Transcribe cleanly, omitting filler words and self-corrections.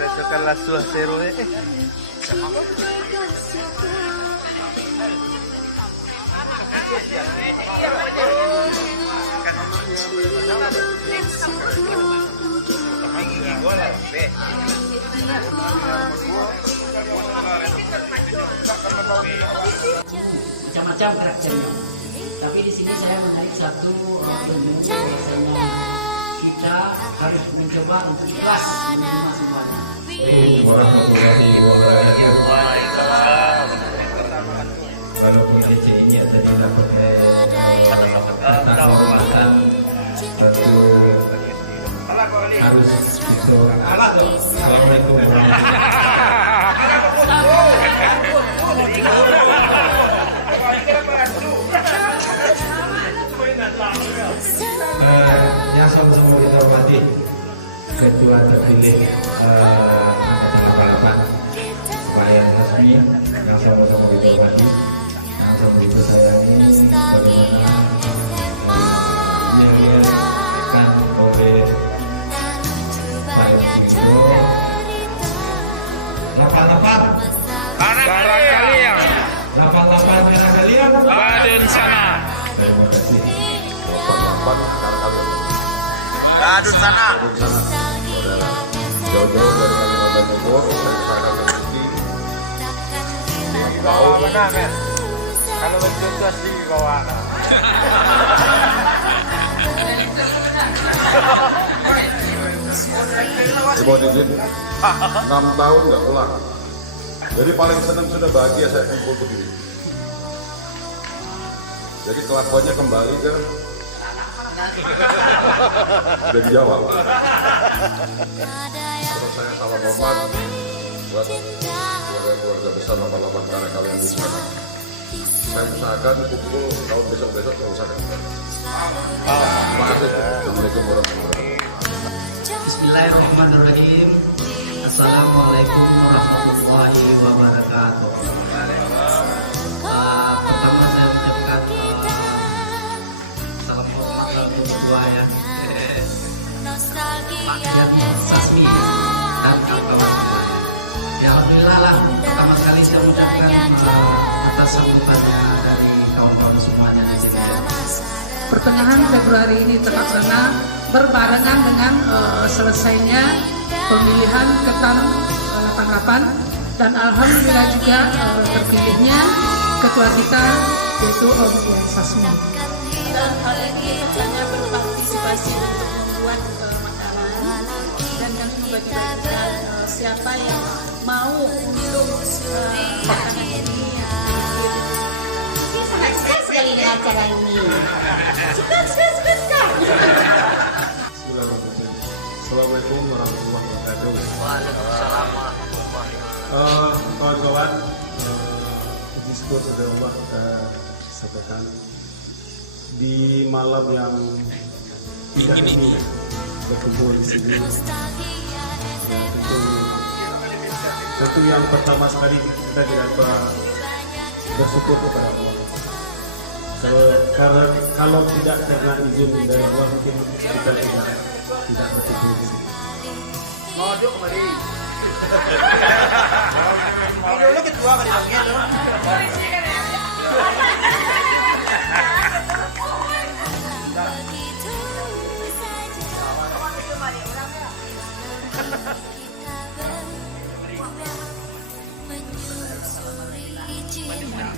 Rasakan lasuh zero macam-macam karakternya. Tapi di sini saya menarik satu ilmu bahasanya kita harus mencoba untuk ikhlas menerima semuanya. Warahmatullahi wabarakatuh. Walaupun Ece ini tadi dapat kehormatan satu harus itu. Assalamualaikum yang sama-sama kita hormati Ketua terpilih Angkatan 88 Wayan Hasbi yang sama-sama kita hormati, yang sama kita sayangi, bagaimana dihadirkan oleh Pak Yusuf 88 Kalian 88 merah kalian Baden sana. terima kasih. 88 Kadun sana. Jauh-jauh dari Kalimantan Timur dan sana rezeki. Bawa mana men? Kalau betul asli bawa. Mohon izin 6 tahun nggak pulang. Jadi paling senang sudah bahagia saya kumpul begini. Jadi kelakuannya kembali ke dan jawab. Terus saya salam hormat buat keluarga besar 88 karena kalian di sana. Saya usahakan kumpul tahun besok-besok saya usahakan. Terima kasih. Assalamualaikum warahmatullahi wabarakatuh. Bismillahirrahmanirrahim. Assalamualaikum warahmatullahi wabarakatuh. Pertama saya ucapkan salam hormat untuk kedua ya Pak Jan Sasmi dan kawan-kawan. Ya alhamdulillah lah, pertama sekali saya ucapkan atas sambutannya dari kawan-kawan semuanya. Pertengahan Februari ini terlaksana berbarengan dengan selesainya pemilihan Ketan 88 dan alhamdulillah juga terpilihnya ketua kita yaitu Om Ian Sasmi. Dan hal ini tentunya berpartisipasi untuk membuat makanan dan kami membagi-bagikan siapa yang mau minum makanan ini. Sangat sekali dengan acara ini. Suka. Assalamualaikum warahmatullahi wabarakatuh. Waalaikumsalam warahmatullahi wabarakatuh. Kawan-kawan, puji syukur kepada Allah kita sampaikan di malam yang indah ini berkumpul di sini. Tentu yang pertama sekali kita tidak bersyukur kepada Allah. Kalau tidak karena izin dari Allah mungkin kita tidak bersyukur. Modok kembali. Ini dulu ketua kan dipanggil loh. Menyusuri cinta